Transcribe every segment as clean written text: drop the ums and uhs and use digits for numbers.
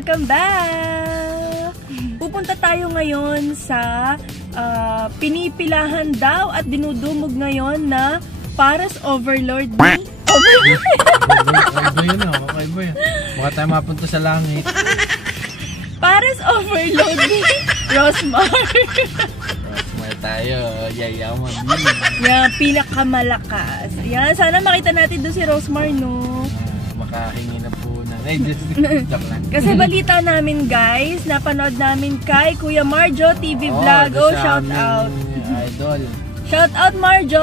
Welcome back! Pupunta tayo ngayon sa pinipilahan daw at dinudumog ngayon na Paras Overlord ni... Kakaiba yun ah, kakaiba yun. Baka tayo mapunta sa langit. Paras Overload ni Rosmar. Rosmar tayo, yayaman. Yan, pinakamalakas. Yan, sana makita natin doon si Rosmar, no? Makahingi na po na. Ay, joke lang. Kasi balita namin, guys, napanood namin kay Kuya Marjo TV Vlog. Oh, shout out. Idol. Shout out, Marjo!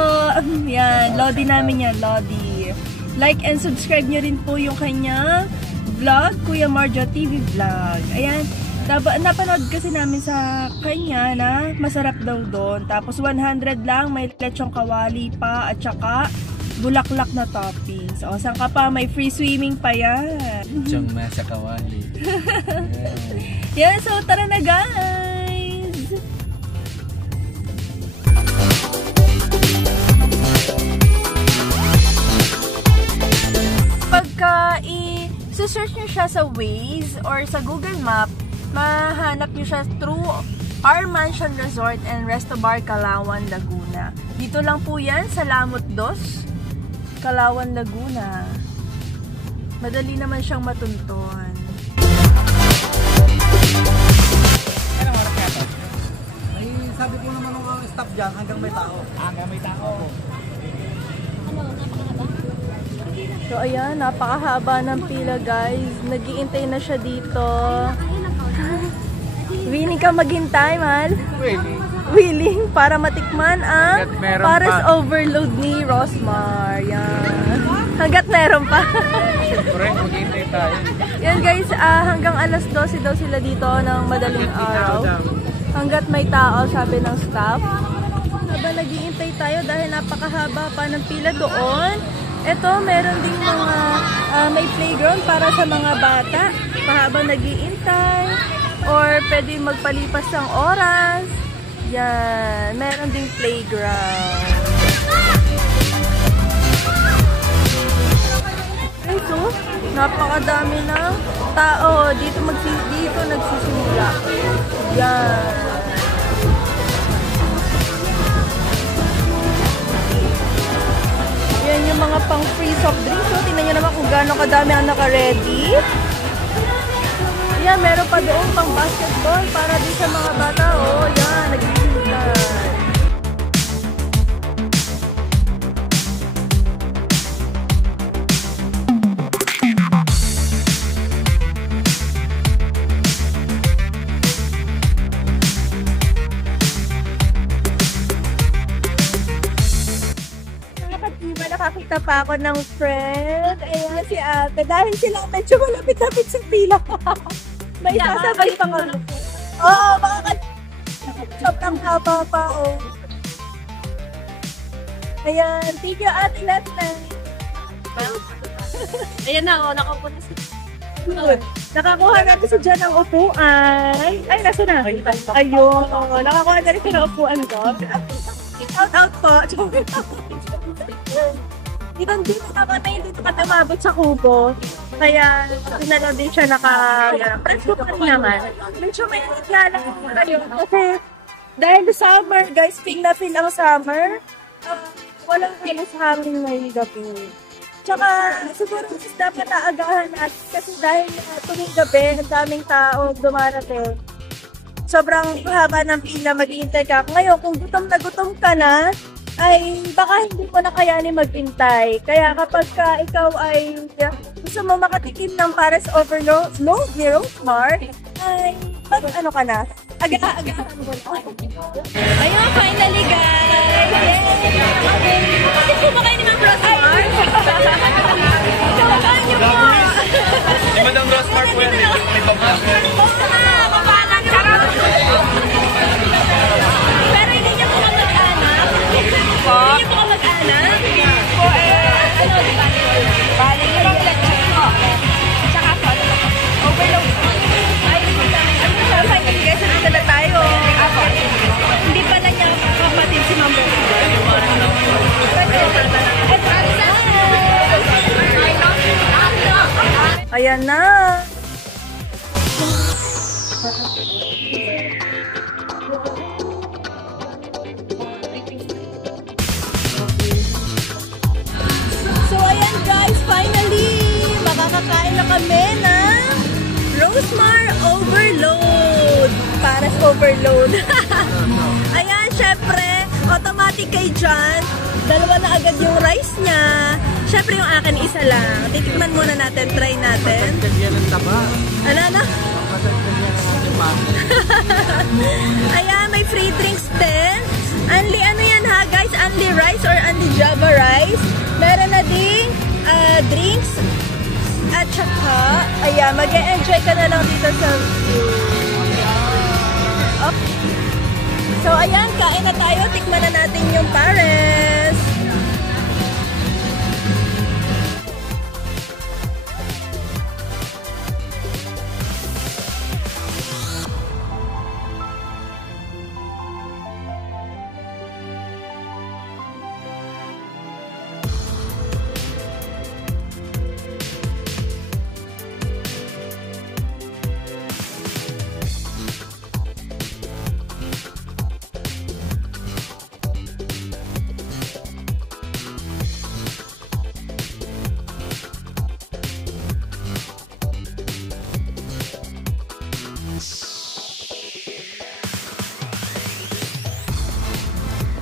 Yan, Lodi namin yan, Lodi. Like and subscribe nyo rin po yung kanyang vlog, Kuya Marjo TV Vlog. Ayan, napanood kasi namin sa kanya na masarap daw doon. Tapos 100 lang, may lechong kawali pa at saka bulaklak na toppings. O, saan ka pa? May free swimming pa yan. Lechong nasa kawali. Yan, so tara na guys! Pagka i-search nyo siya sa Waze or sa Google Map, mahanap nyo siya through Our Mansion Resort and Resto Bar, Calauan, Laguna. Dito lang po yan sa Lamot Dos, Calauan, Laguna. Madali naman siyang matunton. Kailan oras kaya to? Ay, sabi ko naman nung stop dyan hanggang may tao. Hanggang may tao. So ayan, napakahaba ng pila guys. Nag-iintay na siya dito. Willing ka maghintay, mal? Willing para matikman ang Paras Overload ni Rosmar. Yan. Hanggat meron pa. Siyempre, maghintay tayo. Yan guys, hanggang alas 12 daw sila dito ng madaling araw. Hanggat may tao, sabi ng staff. Habang nag-iintay tayo dahil napakahaba pa ng pila doon. Ito, meron ding mga may playground para sa mga bata habang nag-iintay or pwede magpalipas ng oras. Yan, meron ding playground. Okay, so, napakadami ng tao. Dito nagsisimula. Yan. Yan yung mga pang free soft drinks. So, tingnan nyo naman kung gaano kadami ang naka-ready. Ayan, meron pa doon pang basketball para din sa mga bata. Oh, yan, nag-iintan. Nakakita pa ako ng friend. Ayan, si ate. Dahil silang medyo malapit-lapit sa pila. May sasabay pa ko. Oo, sobrang haba pa, oh. Ayan, thank you, ate Leslie. Ayan na, oh, nakaupo na siya. Good. Nakakuha na kasi dyan ng upuan. Ay, nasa na? Ayun, nakakuha na rin siya ng upuan ko. Shout out po. Dito nakakatayin dito ka tumabot sa kubo. Kaya pinalo din siya presko pa rin naman. Medyo may naglalang kayo. Kasi dahil summer, guys, feel na feel ang summer. Walang halos hangin ngayong gabi. Tsaka siguro dapat naagahan natin kasi dahil tuwing gabi, ang daming tao dumarating. Sobrang haba ng pila, maghihintay ka. Ngayon, kung gutom ka na, ay baka hindi mo na kayanin maghintay. Kaya kapag ikaw ay gusto mo makatikim ng Paras Overload ni Rosmar, ay ano ka na? Aga-agahan mo na. Ayun, finally guys! Yay! Bakit po ba kayo ni Ma'am Rosmar? Kawakan niyo po! Si Madam Rosmar po yan, may pablas po. Kapanan sarap! Pero hindi niya po mag-anak. Hindi niya po mag-anak. Po ano, diba? Bali, yung lecture po. Tsaka po, overload po. Ay, ano sa akin, guys, nandito na tayo. Ako. Hindi pa na niya kapatid si Ma'am Rosmar. Ayan na. So ayan guys, finally makakakain na kami ng Rosemar Overload. Para sa overload. Ayan, syempre, automatic kay John. Dalawa na agad yung rice niya. Syempre yung akin isa lang. Titikman muna natin, try natin. Kagyan ng taba. Ano na? Kagyan ng mami. Ayan, may free drinks din. Only ano yan ha guys? Only rice or only Java rice. Meron na ding drinks. At saka, ayan, mag-e-enjoy ka na lang dito sa view. Okay. So, ayan, kain na tayo. Tikman na natin yung pares.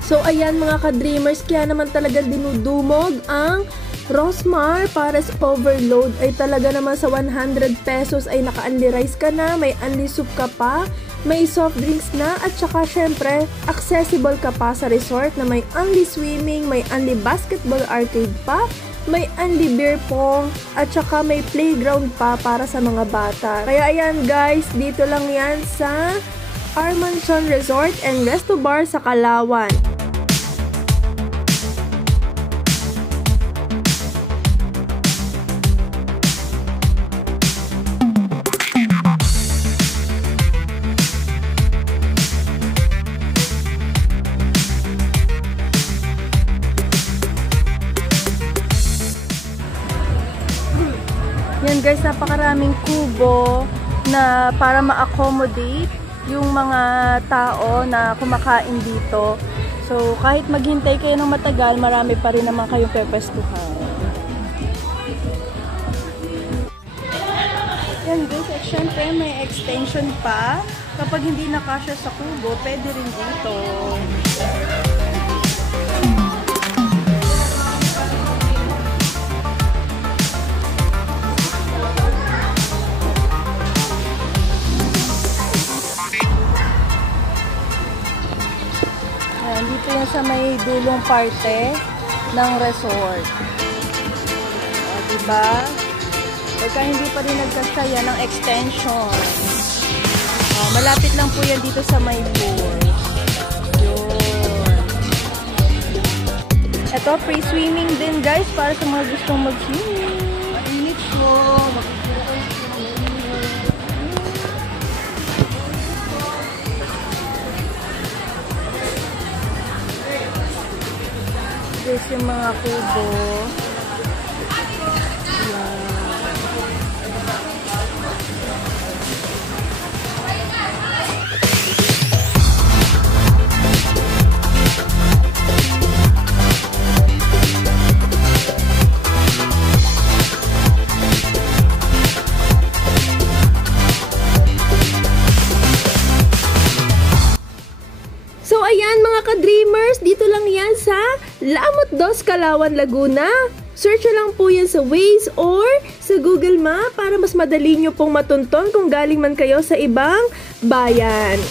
So ayan mga ka-dreamers, kaya naman talaga dinudumog ang Rosemar Pares Overload ay talaga naman sa 100 pesos ay naka-unli rice ka na, may unli soup ka pa, may soft drinks na, at saka syempre accessible ka pa sa resort na may unli swimming, may unli basketball arcade pa, may unli beer pong, at saka may playground pa para sa mga bata. Kaya ayan guys, dito lang yan sa Armansion Resort and Resto Bar sa Calauan. Yan guys, napakaraming kubo na para ma-accommodate yung mga tao na kumakain dito. So, kahit maghintay kayo ng matagal, marami pa rin naman kayong pepwestuhan. Yan guys, at syempre may extension pa. Kapag hindi nakasya sa kubo, pwede rin dito. Dito yan sa may dulong parte ng resort. O, diba? Pagka hindi pa rin nagkasaya ng extension. O, malapit lang po yan dito sa may pool. Yun. Ito, free swimming din guys para sa mga gustong mag-swimming. Init po. Guys, yung mga kubo. Yan. So ayan mga ka-dreamers, dito lang yan sa Lamot Dos, Calauan, Laguna. Search lang po yan sa Waze or sa Google Map para mas madali nyo pong matunton kung galing man kayo sa ibang bayan.